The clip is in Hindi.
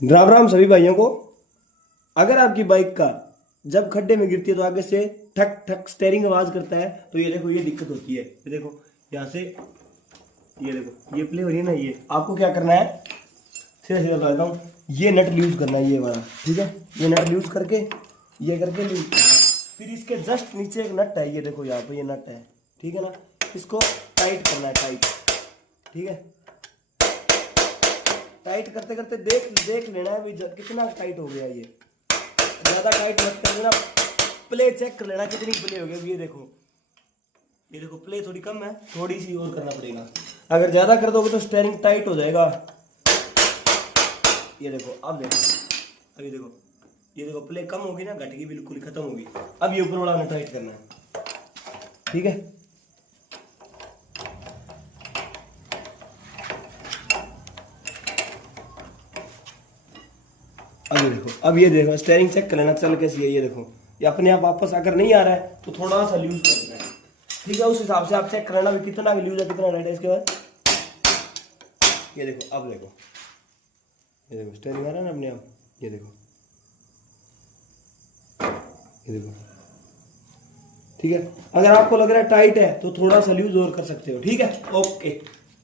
राम राम सभी भाइयों को। अगर आपकी बाइक का जब खड्डे में गिरती है तो आगे से ठक ठक स्टेयरिंग आवाज करता है, तो ये देखो ये दिक्कत होती है। ये देखो यहाँ से, ये देखो ये प्ले हो रही है ना, ये आपको क्या करना है, सीधा सीधा बता देता हूँ, ये नट लूज करना है ये वाला, ठीक है। ये नट लूज करके, ये करके लूज, फिर इसके जस्ट नीचे एक नट है, ये देखो यहाँ पे ये नट है, ठीक है ना। इसको टाइट करना है, टाइट, ठीक है। टाइट करते करते देख देख लेना है भाई कितना टाइट हो गया। ये ज़्यादा टाइट मत कर देना, प्ले चेक कर लेना कितनी प्ले हो गई। ये देखो प्ले थोड़ी कम है, थोड़ी सी और करना पड़ेगा। अगर ज़्यादा कर दोगे तो स्टेयरिंग टाइट हो जाएगा। ये देखो अब देखो, अभी देखो, ये देखो प्ले कम होगी ना, घट गई, बिल्कुल खत्म होगी। अब ये ऊपर वाला टाइट करना है, ठीक है। अब ये देखो, अब ये देखो स्टेयरिंग चेक कर लेना चल कैसी है। ये देखो ये अपने आप वापस अगर नहीं आ रहा है तो थोड़ा सा लूज कर देना है, ठीक है। उस हिसाब से आप चेक कर लेना भी कितना लूज है कितना टाइट है। इसके बाद ये देखो, अब देखो, ये देखो स्टेयरिंग आ रहा है ना अपने आप। ये देखो, ये देखो, ठीक है। अगर आपको लग रहा है टाइट है तो थोड़ा सा लूज और कर सकते हो, ठीक है। ओके।